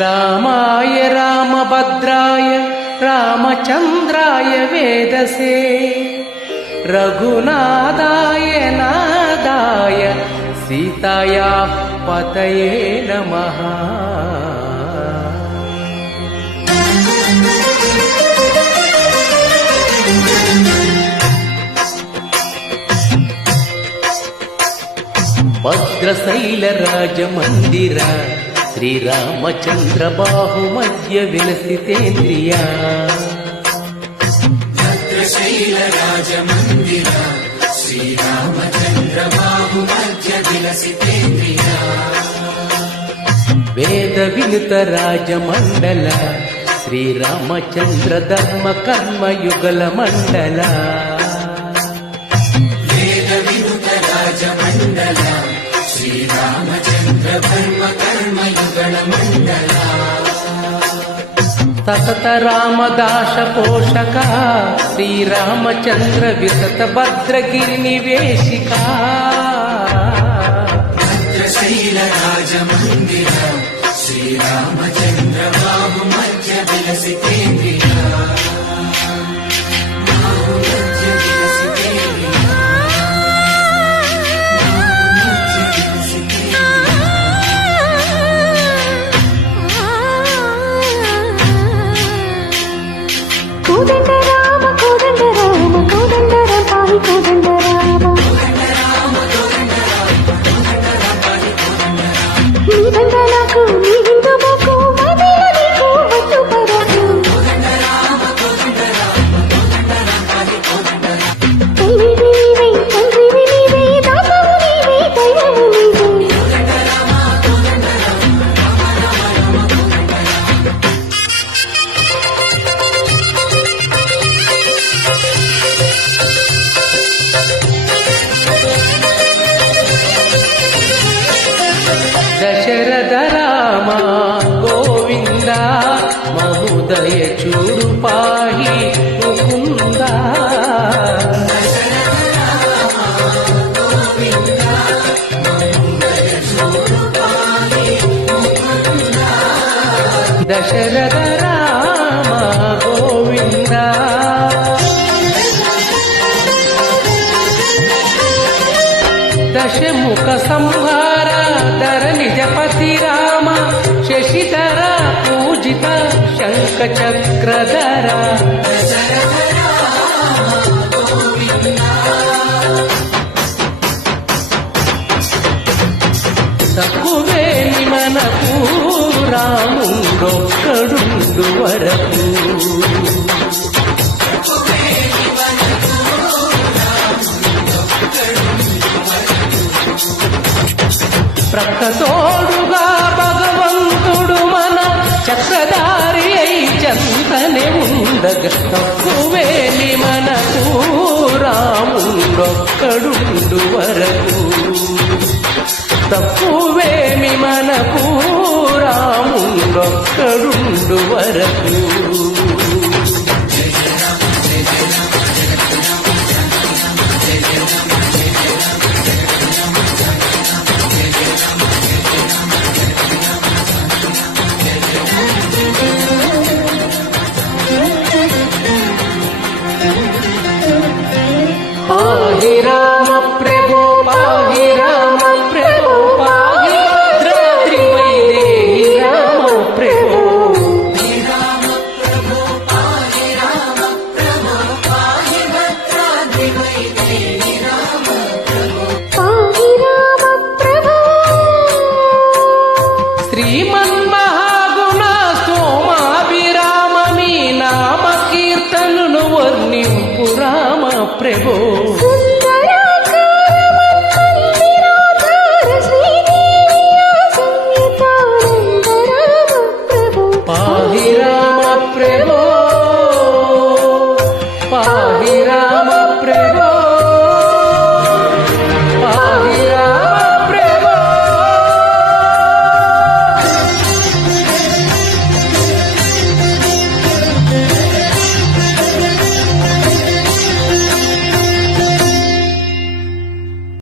రామాయ రామభద్రాయ రామచంద్రాయ వేదసే రఘునాథాయ నాదాయ సీతాయాః పతయే నమః. భద్రశైల రాజమందిర శ్రీరామచంద్ర బాహుమధ్య విలసితేంద్రియ. భద్రశైల రాజమందిర శ్రీరామచంద్ర బాహుమధ్య విలసితేంద్రియ. వేద వినుత రాజమండల శ్రీరామచంద్ర ధర్మ కర్మ యుగల మండల. వేద వినుత రాజమండల శ్రీరామచంద్ర ధర్మ కర్మ యుగల మండల. సతత రామదాస పోషక శ్రీరామచంద్ర విసత భద్రగిరి నివేశిక. భద్రశైల రాజమందిర శ్రీరామచంద్ర బాహుమధ్య విలసితేంద్రియ. కోదండ రామ కోదండ రామ కోదండ రామ కోదండ రామ నీ దండలకు నీ విందముకు మదిల నీకు వద్దు పరకు. తల్లివి నీవే తండ్రివి నీవే దాతవు నీవే దైవము నీవే. దశరథ రామ గోవింద మహోదయ చూడు పాహి ముకుంద. దశరథ రామ గోవింద. దశముఖ సంహార ధర నిజపతి రామ శశిధర పూజిత శంఖ చక్రధర. తక్కువేని మనకు రాముడొక్కడుండు వరకు. ప్రక్కతోడుగా భగవంతుడు మన చక్రధారి అయి చెంతనే ఉండగా. తక్కువేని మనకు రాముడొక్కడుండు వరకు. తక్కువేమి మనకు రాముడొక్కడుండు వరకు. పాహి రామ ప్రభో పాహి రామ ప్రభో పాహి భద్రాద్రి వైదేహి రామ ప్రభో. పాహి రామ ప్రభో శ్రీమన్